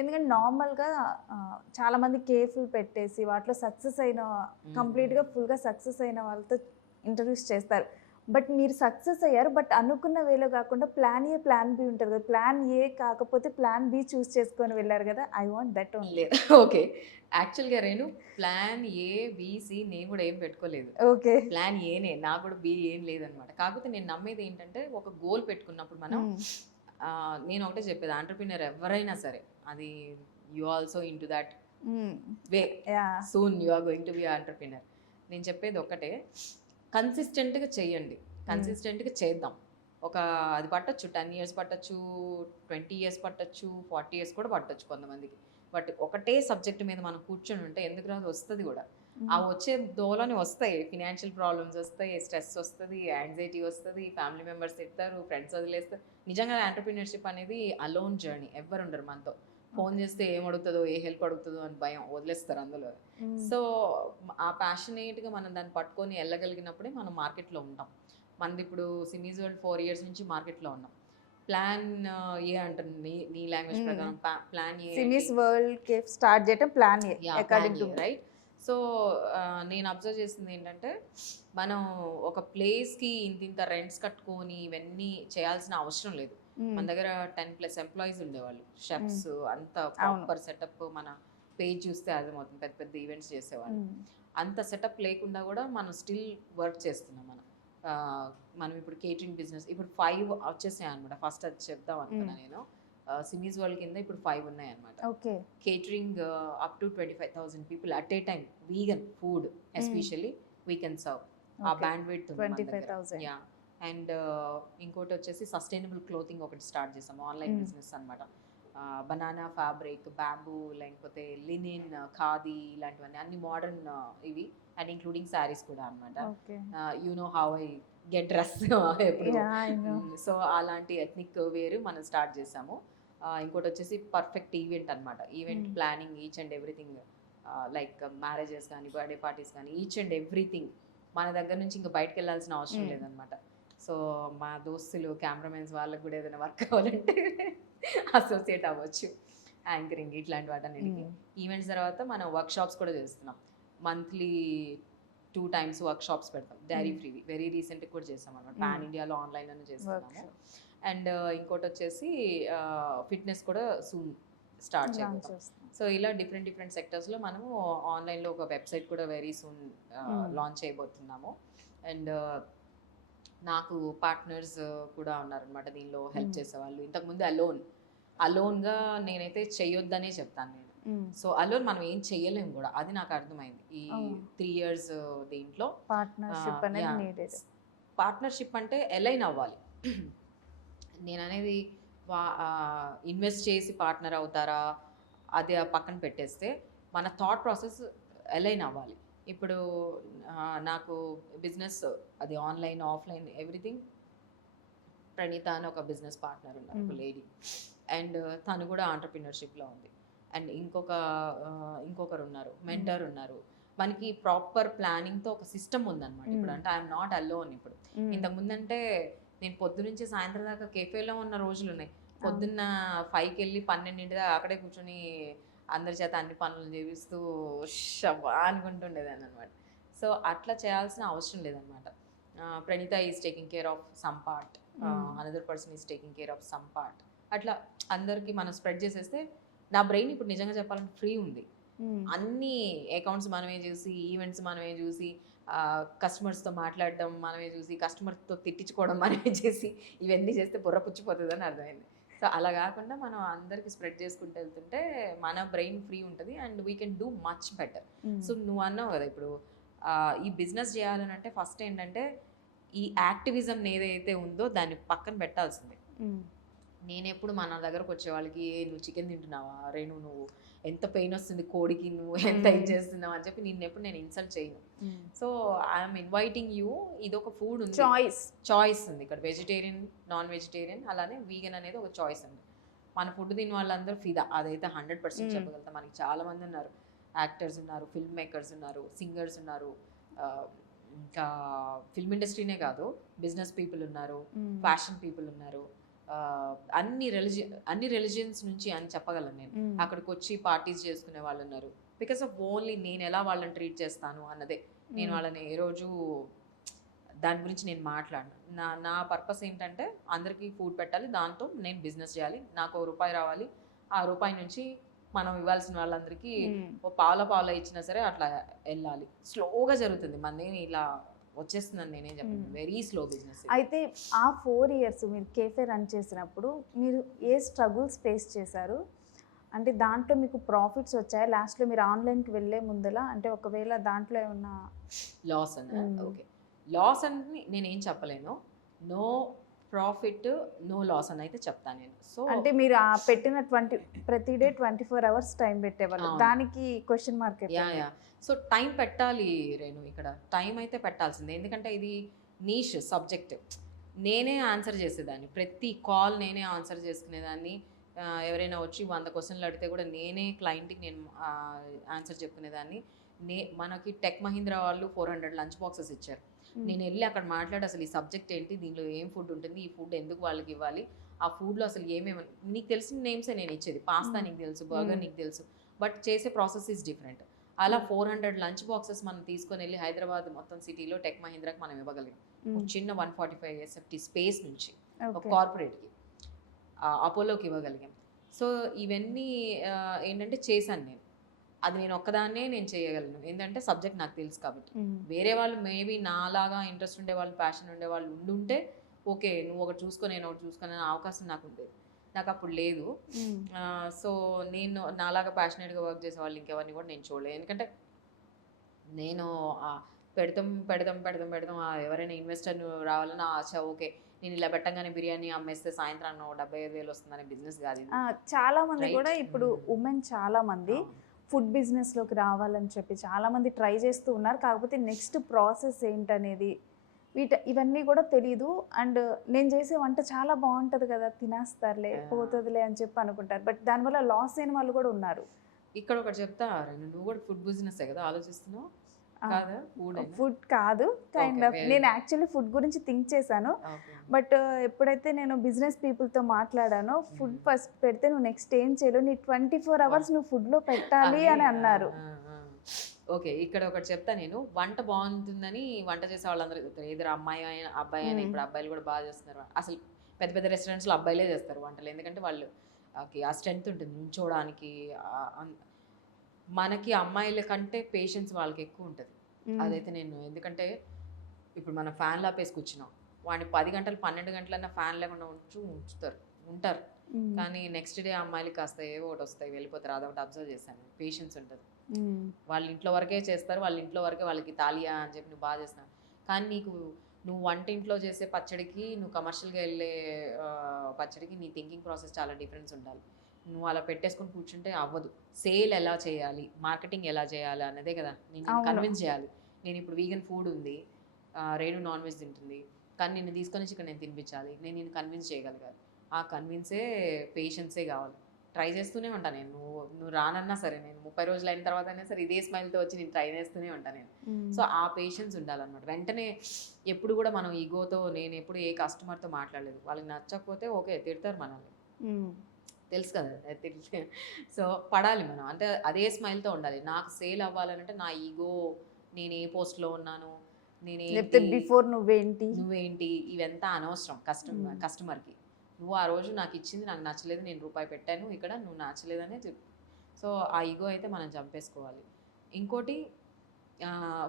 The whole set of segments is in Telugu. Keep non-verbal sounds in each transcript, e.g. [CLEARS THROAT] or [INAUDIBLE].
ఎందుకంటే నార్మల్గా చాలా మంది కేఫ్లు పెట్టేసి వాటిలో సక్సెస్ అయిన కంప్లీట్గా ఫుల్గా సక్సెస్ అయిన వాళ్ళతో ఇంటర్వ్యూస్ చేస్తారు. బట్ మీరు సక్సెస్ అయ్యారు బట్ అనుకున్న వేలో కాకుండా ప్లాన్ ఏ ప్లాన్ బి ఉంటుంది కదా. ప్లాన్ ఏ కాకపోతే ప్లాన్ బి చూస్ చేసుకొని వెళ్ళారు కదా. I want that only. Okay. యాక్చువల్గా నేను ప్లాన్ ఏ బిసి నేను కూడా ఏం పెట్టుకోలేదు. ఓకే. ప్లాన్ ఏనే నాకు కూడా బి ఏం లేదనమాట. కాకపోతే నేను నమ్మేది ఏంటంటే ఒక గోల్ పెట్టుకున్నప్పుడు మనం నేను ఒకటే చెప్పేది ఆంటర్ప్రినర్ ఎవరైనా సరే అది you also into that way soon you are going to be entrepreneur నేను చెప్పేది ఒకటే కన్సిస్టెంట్గా చేయండి. కన్సిస్టెంట్గా చేద్దాం. ఒక అది పట్టొచ్చు టెన్ ఇయర్స్ పట్టొచ్చు ట్వంటీ ఇయర్స్ పట్టొచ్చు ఫార్టీ ఇయర్స్ కూడా పట్టొచ్చు కొంతమందికి. బట్ ఒకటే సబ్జెక్ట్ మీద మనం కూర్చొని ఉంటే ఎందుకు రాదు వస్తుంది కూడా. ఆ వచ్చే దోలోనే వస్తాయి. ఫినాన్షియల్ ప్రాబ్లమ్స్ వస్తాయి స్ట్రెస్ వస్తుంది యాంగ్జైటీ వస్తుంది ఫ్యామిలీ మెంబర్స్ తిడతారు ఫ్రెండ్స్ వదిలేస్తారు. నిజంగా ఎంటర్ప్రినర్షిప్ అనేది అలోన్ జర్నీ ఎవ్వరు ఉండరు మనతో. ఫోన్ చేస్తే ఏం అడుగుతుందో ఏ హెల్ప్ అడుగుతుందో అని భయం. వదిలేస్తారు అందులో. సో ఆ ప్యాషనేట్గా మనం దాన్ని పట్టుకొని వెళ్ళగలిగినప్పుడే మనం మార్కెట్లో ఉంటాం. మనది ఇప్పుడు సిమీస్ వరల్డ్ ఫోర్ ఇయర్స్ నుంచి మార్కెట్లో ఉన్నాం. ప్లాన్ ఏ అంటారు? నీ నీ లాంగ్వేజ్. ప్రకారం ప్లాన్ ఏ సిమీస్ వరల్డ్ కేఫ్ స్టార్ట్ చేయటం plan according to right so నేను అబ్జర్వ్ చేసింది ఏంటంటే మనం ఒక ప్లేస్కి ఇంత ఇంత రెంట్స్ కట్టుకొని ఇవన్నీ చేయాల్సిన అవసరం లేదు. మన దగ్గర టెన్ ప్లస్ ఎంప్లాయీస్ ఉండేవాళ్ళు. షెఫ్స్ అంత ప్రాపర్ సెటప్ మన పేజ్ చూస్తే అర్థమవుతుంది పెద్ద పెద్ద ఈవెంట్స్ చేసేవాళ్ళు. అంత సెటప్ లేకుండా కూడా మనం స్టిల్ వర్క్ చేస్తున్నాం మనం. మనం ఇప్పుడు కేటరింగ్ బిజినెస్ ఇప్పుడు ఫైవ్ వచ్చేసాయి అనమాట ఫస్ట్ అది చెప్దాం అనుకున్నా నేను. సిమీస్ వరల్డ్ కింద ఇప్పుడు ఫైవ్ ఉన్నాయి అనమాట okay catering up to twenty five thousand people at a time vegan food especially we can serve uh band wait twenty five thousand yeah and ఇంకోటి వచ్చేసి సస్టైనబుల్ క్లోతింగ్ ఒకటి స్టార్ట్ చేసాము. ఆన్లైన్. బిజినెస్ అనమాట బనానా ఫ్యాబ్రిక్ బ్యాంబూ లేకపోతే లినిన్ ఖాదీ ఇలాంటివన్నీ అన్ని మోడర్న్ ఇవి. అండ్ ఇంక్లూడింగ్ శారీస్ కూడా అనమాట you know how I get dress ఎప్పుడు. సో అలాంటి ఎథ్నిక్ వేరు మనం స్టార్ట్ చేసాము. ఇంకోటి వచ్చేసి పర్ఫెక్ట్ ఈవెంట్ అనమాట event. Planning each and everything like marriages కానీ బర్త్డే పార్టీస్ కానీ ఈచ్ అండ్ ఎవ్రీథింగ్ మన దగ్గర నుంచి ఇంకా బయటకు వెళ్ళాల్సిన అవసరం Mm. లేదనమాట సో మా దోస్తులు కెమెరామెన్స్ వాళ్ళకి కూడా ఏదైనా వర్క్ కావాలంటే [LAUGHS] అసోసియేట్ అవ్వచ్చు. యాంకరింగ్ ఇట్లాంటి వాటన్నిటికి. ఈవెంట్స్ తర్వాత మనం వర్క్ షాప్స్ కూడా చేస్తున్నాం. Monthly two times workshops పెడతాం డైరీ. ఫ్రీ వెరీ రీసెంట్ కూడా చేస్తాం అనమాట. పాన్ ఇండియాలో ఆన్లైన్ అని చేస్తున్నాము. అండ్ ఇంకోటి వచ్చేసి ఫిట్నెస్ కూడా సూన్ స్టార్ట్ చేయబోతాం సో ఇలా డిఫరెంట్ డిఫరెంట్ సెక్టర్స్లో మనము ఆన్లైన్లో ఒక వెబ్సైట్ కూడా వెరీ సూన్. లాంచ్ చేయబోతున్నాము. అండ్ నాకు పార్ట్నర్స్ కూడా ఉన్నారనమాట దీనిలో హెల్ప్ Mm. చేసేవాళ్ళు. ఇంతకుముందు అలోన్ అలోన్గా నేనైతే చెయ్యొద్దనే చెప్తాను నేను. సో అలోన్ మనం ఏం చెయ్యలేము కూడా. అది నాకు అర్థమైంది. ఈ. త్రీ ఇయర్స్ దీంట్లో పార్ట్నర్షిప్ అనేది పార్ట్నర్షిప్ అంటే ఎలైన్ అవ్వాలి. [CLEARS THROAT] నేను అనేది వా ఇన్వెస్ట్ చేసి పార్ట్నర్ అవుతారా అది పక్కన పెట్టేస్తే మన థాట్ ప్రాసెస్ ఎలైన్ అవ్వాలి. ఇప్పుడు నాకు బిజినెస్ అది ఆన్లైన్ ఆఫ్లైన్ ఎవ్రీథింగ్ ప్రణీత అని ఒక బిజినెస్ పార్ట్నర్ ఉన్నారు ఒక. లేడీ అండ్ తను కూడా ఆంటర్ప్రినర్షిప్లో ఉంది. అండ్ ఇంకొక ఇంకొకరు ఉన్నారు మెంటర్ ఉన్నారు మనకి ప్రాపర్ ప్లానింగ్తో ఒక సిస్టమ్ ఉందన్నమాట. ఇప్పుడు. అంటే ఐఎమ్ నాట్ అలోన్ ఇప్పుడు. ఇంతకు ముందంటే నేను పొద్దు నుంచి సాయంత్రం దాకా కెఫేలో ఉన్న రోజులు ఉన్నాయి పొద్దున్న ఫైవ్కి వెళ్ళి పన్నెండింటి దాకా అక్కడే కూర్చొని అందరి చేత అన్ని పనులు చేపిస్తూ షబ్బా అనుకుంటుండేదాన్ని అనమాట సో అట్లా చేయాల్సిన అవసరం లేదనమాట Praneetha is taking care of some part. Another person is taking care of some part. అట్లా అందరికి మనం స్ప్రెడ్ చేసేస్తే నా బ్రెయిన్ ఇప్పుడు నిజంగా చెప్పాలంటే ఫ్రీ ఉంది. అన్ని అకౌంట్స్ మనమే చూసి ఈవెంట్స్ మనమే చూసి కస్టమర్స్తో మాట్లాడడం మనమే చూసి కస్టమర్తో తిట్టించుకోవడం మనమే చేసి ఇవన్నీ చేస్తే బుర్ర పుచ్చిపోతుంది అని అర్థమైంది. సో అలా కాకుండా మనం అందరికి స్ప్రెడ్ చేసుకుంటూ వెళ్తుంటే మన బ్రెయిన్ ఫ్రీ ఉంటుంది and we can do much better so నువ్వు అన్నావు కదా ఇప్పుడు ఈ బిజినెస్ చేయాలని అంటే ఫస్ట్ ఏంటంటే ఈ యాక్టివిజం ఏదైతే ఉందో దాన్ని పక్కన పెట్టాల్సిందే. నేను ఎప్పుడు మన దగ్గరకు వచ్చే వాళ్ళకి "ఏ, నువ్వు చికెన్ తింటున్నావా? రే నువ్వు ఎంత పెయిన్ వస్తుంది కోడికి నువ్వు ఎంత ఇది. చేస్తున్నావు? అని చెప్పి నిన్ను ఎప్పుడు నేను ఇన్సల్ట్ చేయను. సో ఐఎమ్ ఇన్వైటింగ్ యూ ఇది ఒక ఫుడ్ ఉంది. చాయిస్ చాయిస్ ఉంది. ఇక్కడ వెజిటేరియన్ నాన్ వెజిటేరియన్ అలానే వీగన్ అనేది ఒక చాయిస్ ఉంది. మన ఫుడ్ తిని వాళ్ళందరూ ఫిదా. అదైతే హండ్రెడ్ పర్సెంట్. చెప్పగలుగుతాం. మనకి చాలా మంది ఉన్నారు. యాక్టర్స్ ఉన్నారు ఫిల్మ్ మేకర్స్ ఉన్నారు సింగర్స్ ఉన్నారు. ఇంకా ఫిల్మ్ ఇండస్ట్రీనే కాదు బిజినెస్ పీపుల్ ఉన్నారు ఫ్యాషన్ పీపుల్ ఉన్నారు. అన్ని రిలిజియన్ అన్ని రిలిజియన్స్ నుంచి అని చెప్పగలను నేను. అక్కడికి వచ్చి పార్టీస్ చేసుకునే వాళ్ళు ఉన్నారు. బికాస్ ఆఫ్ ఓన్లీ నేను ఎలా వాళ్ళని ట్రీట్ చేస్తాను అన్నదే. నేను. వాళ్ళని ఏ రోజు దాని గురించి నేను మాట్లాడను. నా నా పర్పస్ ఏంటంటే అందరికీ ఫుడ్ పెట్టాలి దాంతో నేను బిజినెస్ చేయాలి నాకు ఒక రూపాయి రావాలి. ఆ రూపాయి నుంచి మనం ఇవ్వాల్సిన వాళ్ళందరికీ. ఓ పాల పాల ఇచ్చినా సరే అట్లా వెళ్ళాలి. స్లోగా జరుగుతుంది. మనదేమి ఇలా వచ్చేస్తుందని నేనేం చెప్పను. వెరీ స్లో బిజినెస్ అయితే ఆ ఫోర్ ఇయర్స్ మీరు కేఫే రన్ చేసినప్పుడు మీరు ఏ స్ట్రగుల్స్ ఫేస్ చేశారు? అంటే దాంట్లో మీకు ప్రాఫిట్స్ వచ్చాయా? లాస్ట్లో మీరు ఆన్లైన్కి వెళ్ళే ముందల అంటే ఒకవేళ దాంట్లో ఏమన్నా లాస్ అన్న. ఓకే లాస్ అని నేనేం చెప్పలేను. నో ప్రాఫిట్ నో లాస్ అని అయితే చెప్తాను నేను. సో అంటే మీరు ఆ పెట్టిన ట్వంటీ ప్రతి day twenty four hours time పెట్టేవాళ్ళు. దానికి question mark yeah yeah. So time పెట్టాలి రేణు ఇక్కడ. టైం అయితే పెట్టాల్సిందే. ఎందుకంటే ఇది నీష్ సబ్జెక్ట్. నేనే ఆన్సర్ చేసేదాన్ని. ప్రతి కాల్ నేనే ఆన్సర్ చేసుకునేదాన్ని. ఎవరైనా వచ్చి వంద క్వశ్చన్లు అడిగితే కూడా నేనే క్లయింట్కి నేను ఆన్సర్ చెప్పుకునేదాన్ని. నే మనకి టెక్ మహీంద్రా వాళ్ళు ఫోర్ హండ్రెడ్ లంచ్ బాక్సెస్ ఇచ్చారు. నేను వెళ్ళి అక్కడ మాట్లాడి అసలు ఈ సబ్జెక్ట్ ఏంటి దీనిలో ఏం ఫుడ్ ఉంటుంది ఈ ఫుడ్ ఎందుకు వాళ్ళకి ఇవ్వాలి ఆ ఫుడ్లో అసలు ఏమేమి నీకు తెలిసిన నేమ్సే నేను ఇచ్చేది. పాస్తా. నీకు తెలుసు బర్గర్. నీకు తెలుసు బట్ చేసే ప్రాసెస్ ఈజ్ డిఫరెంట్ అలా. ఫోర్ హండ్రెడ్ లంచ్ బాక్సెస్ మనం తీసుకొని వెళ్ళి హైదరాబాద్ మొత్తం సిటీలో టెక్ మహీంద్రాకి మనం ఇవ్వగలిగాం. చిన్న one forty five SFT space నుంచి ఒక కార్పొరేట్కి అపోలోకి ఇవ్వగలిగాం. సో ఇవన్నీ ఏంటంటే చేశాను నేను. అది నేను ఒక్కదాన్నే నేను చేయగలను. ఏంటంటే సబ్జెక్ట్ నాకు తెలుసు కాబట్టి. వేరే వాళ్ళు మేబీ నాలాగా ఇంట్రెస్ట్ ఉండే వాళ్ళు ప్యాషన్ ఉండే వాళ్ళు ఉండుంటే ఓకే నువ్వు ఒకటి చూసుకో నేను ఒకటి చూసుకునే అవకాశం నాకు ఉండేది. నాకు అప్పుడు లేదు. సో నేను నాలాగా ప్యాషనేట్గా వర్క్ చేసే వాళ్ళు ఇంకెవరిని కూడా నేను చూడలేదు. ఎందుకంటే నేను పెడతాం పెడదాం పెడదాం ఆ, ఎవరైనా ఇన్వెస్టర్ రావాలని ఆశ ఓకే నేను ఇలా పెట్టంగానే బిర్యానీ అమ్మేస్తే సాయంత్రం డెబ్బై ఐదు వేలు వస్తుందనే బిజినెస్ కాదు చాలా మంది. కూడా ఇప్పుడు. ఉమెన్ చాలా మంది ఫుడ్ బిజినెస్లోకి రావాలని చెప్పి చాలా మంది ట్రై చేస్తూ ఉన్నారు. కాకపోతే నెక్స్ట్ ప్రాసెస్ ఏంటనేది వీట ఇవన్నీ కూడా తెలియదు అండ్ నేను చేసే వంట చాలా బాగుంటది కదా తినేస్తారులే. పోతుందిలే అని చెప్పి అనుకుంటారు. బట్ దానివల్ల లాస్ అయిన వాళ్ళు కూడా ఉన్నారు. ఇక్కడ ఒకటి చెప్తా నువ్వు కూడా ఫుడ్ బిజినెస్ కదా ఆలోచిస్తున్నావు? ఫుడ్ ఫుడ్ కాదు కైండ్ ఆఫ్ నేను. యాక్చువల్లీ ఫుడ్ గురించి థింక్ చేశాను. బట్ ఎప్పుడైతే నేను బిజినెస్ పీపుల్తో మాట్లాడానో ఫుడ్. ఫస్ట్ పెడితే నువ్వు నెక్స్ట్ ఏం చేయలేవు. నీ ట్వంటీ ఫోర్ అవర్స్ నువ్వు ఫుడ్లో పెట్టాలి అని అన్నారు. ఓకే ఇక్కడ ఒకటి చెప్తా నేను. వంట బాగుంటుందని వంట చేసే వాళ్ళందరూ చెప్తారు. ఎదురు అమ్మాయి అయినా అబ్బాయి అయినా మ్మ్. ఇప్పుడు అబ్బాయిలు కూడా బాగా చేస్తున్నారు. అసలు పెద్ద పెద్ద రెస్టారెంట్స్లో అబ్బాయిలే చేస్తారు వంటలు. ఎందుకంటే వాళ్ళు ఆ స్ట్రెంగ్త్ ఉంటుంది నుంచోడానికి మనకి అమ్మాయిల కంటే పేషెన్స్ వాళ్ళకి ఎక్కువ ఉంటుంది. అదైతే నేను ఎందుకంటే ఇప్పుడు మనం ఫ్యాన్ లాపేసి కూర్చున్నాం వాడిని పది గంటలు పన్నెండు గంటలన్నా ఫ్యాన్ లేకుండా ఉంచు ఉంచుతారు ఉంటారు. కానీ నెక్స్ట్ డే అమ్మాయిలకి కాస్త ఏవో ఒకటి వస్తాయి వెళ్ళిపోతారు. అదొకటి అబ్జర్వ్ చేశాను పేషెన్స్ ఉంటుంది. వాళ్ళ ఇంట్లో వరకే చేస్తారు వాళ్ళ ఇంట్లో వరకే వాళ్ళకి తాలియా అని చెప్పి నువ్వు బాగా చేస్తున్నావు. కానీ నీకు నువ్వు వంటింట్లో చేసే పచ్చడికి నువ్వు కమర్షియల్గా వెళ్ళే పచ్చడికి నీ థింకింగ్ ప్రాసెస్ చాలా డిఫరెన్స్ ఉండాలి. నువ్వు అలా పెట్టేసుకొని కూర్చుంటే అవ్వదు. సేల్ ఎలా చేయాలి? మార్కెటింగ్ ఎలా చేయాలి అన్నదే కదా. నేను. కన్విన్స్ చేయాలి. నేను ఇప్పుడు వీగన్ ఫుడ్ ఉంది. రేణు నాన్ వెజ్ తింటుంది. కానీ నిన్ను తీసుకొని ఇక్కడ నేను తినిపించాలి. నేను నేను కన్విన్స్ చేయగలగాలి. ఆ కన్విన్సే పేషెన్సే కావాలి. ట్రై చేస్తూనే ఉంటాను నేను. నువ్వు నువ్వు రానన్నా సరే నేను. ముప్పై రోజులు అయిన తర్వాత అయినా సరే ఇదే స్మైల్తో వచ్చి నేను ట్రై చేస్తూనే ఉంటాను నేను. సో ఆ పేషెన్స్ ఉండాలన్నమాట. వెంటనే ఎప్పుడు కూడా మనం ఈగోతో నేను ఎప్పుడు ఏ కస్టమర్తో మాట్లాడలేదు. వాళ్ళకి నచ్చకపోతే ఓకే తిడతారు మనల్ని. తెలుసు కదా తెలుసు. సో పడాలి మనం. అంటే అదే స్మైల్తో ఉండాలి. నాకు సేల్ అవ్వాలంటే నా ఈగో నేను ఏ పోస్ట్లో ఉన్నాను నేను బిఫోర్ నువ్వేంటి? నువ్వేంటి? ఇవంతా అనవసరం కస్టమర్. కస్టమర్కి. నువ్వు ఆ రోజు నాకు ఇచ్చింది నాకు నచ్చలేదు నేను రూపాయి పెట్టాను ఇక్కడ నువ్వు నచ్చలేదనే చెప్పు. సో ఆ ఈగో అయితే మనం చంపేసుకోవాలి. ఇంకోటి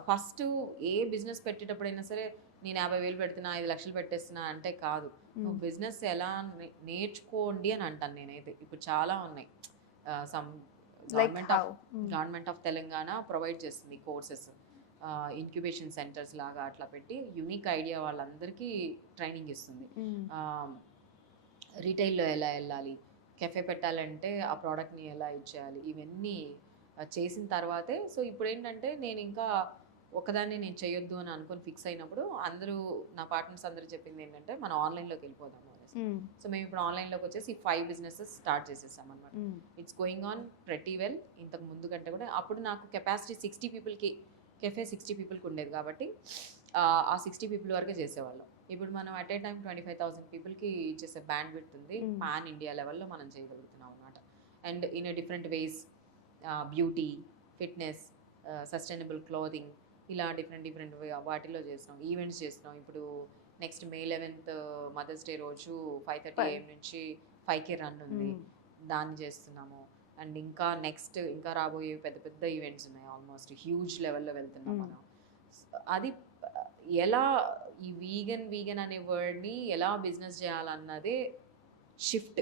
ఫస్ట్ ఏ బిజినెస్ పెట్టేటప్పుడైనా సరే నేను యాభై వేలు పెడుతున్నా ఐదు లక్షలు పెట్టేస్తున్నా అంటే కాదు. నువ్వు బిజినెస్ ఎలా నేర్చుకోండి అని అంటాను నేనైతే. ఇప్పుడు చాలా ఉన్నాయి. Some government of government of Telangana provide చేస్తుంది కోర్సెస్ ఇంక్యుబేషన్ సెంటర్స్ లాగా అట్లా పెట్టి యూనిక్ ఐడియా వాళ్ళందరికీ ట్రైనింగ్ ఇస్తుంది. రీటైల్లో ఎలా వెళ్ళాలి? కెఫే పెట్టాలంటే ఆ ప్రోడక్ట్ని ఎలా ఇచ్చేయాలి? ఇవన్నీ చేసిన తర్వాతే. సో ఇప్పుడు ఏంటంటే నేను ఇంకా ఒకదాన్ని నేను చేయొద్దు అని అనుకొని ఫిక్స్ అయినప్పుడు అందరూ నా పార్ట్నర్స్ అందరూ చెప్పింది ఏంటంటే మనం ఆన్లైన్లోకి వెళ్ళిపోదాం అనేసి సో మేము ఇప్పుడు ఆన్లైన్లోకి వచ్చేసి ఫైవ్ బిజినెసెస్ స్టార్ట్ చేసేసాం అనమాట ఇట్స్ గోయింగ్ ఆన్ ప్రతి వెల్ ఇంతకు ముందు కంటే కూడా అప్పుడు నాకు కెపాసిటీ సిక్స్టీ పీపుల్కి కెఫే సిక్స్టీ పీపుల్కి ఉండేది కాబట్టి ఆ, సిక్స్టీ పీపుల్ వరకే చేసేవాళ్ళం. ఇప్పుడు మనం at a time twenty five thousand పీపుల్కి చేసే బ్యాండ్ విత్ ఉంది. పాన్ ఇండియా లెవెల్లో మనం చేయగలుగుతున్నాం అనమాట and in different ways beauty fitness sustainable clothing ఇలా డిఫరెంట్ డిఫరెంట్ వాటిలో చేస్తున్నాం ఈవెంట్స్ చేస్తున్నాం ఇప్పుడు next May eleventh mother's day రోజు ఫైవ్ థర్టీ. ఏఎం నుంచి ఫైవ్కి రన్ ఉంది. దాన్ని చేస్తున్నాము. అండ్ ఇంకా నెక్స్ట్ ఇంకా రాబోయే పెద్ద పెద్ద ఈవెంట్స్ ఉన్నాయి ఆల్మోస్ట్ హ్యూజ్ లెవెల్లో వెళ్తున్నాం Mm. మనం. అది ఎలా ఈ వీగన్ వీగన్ అనే వర్డ్ని ఎలా బిజినెస్ చేయాలన్నదే షిఫ్ట్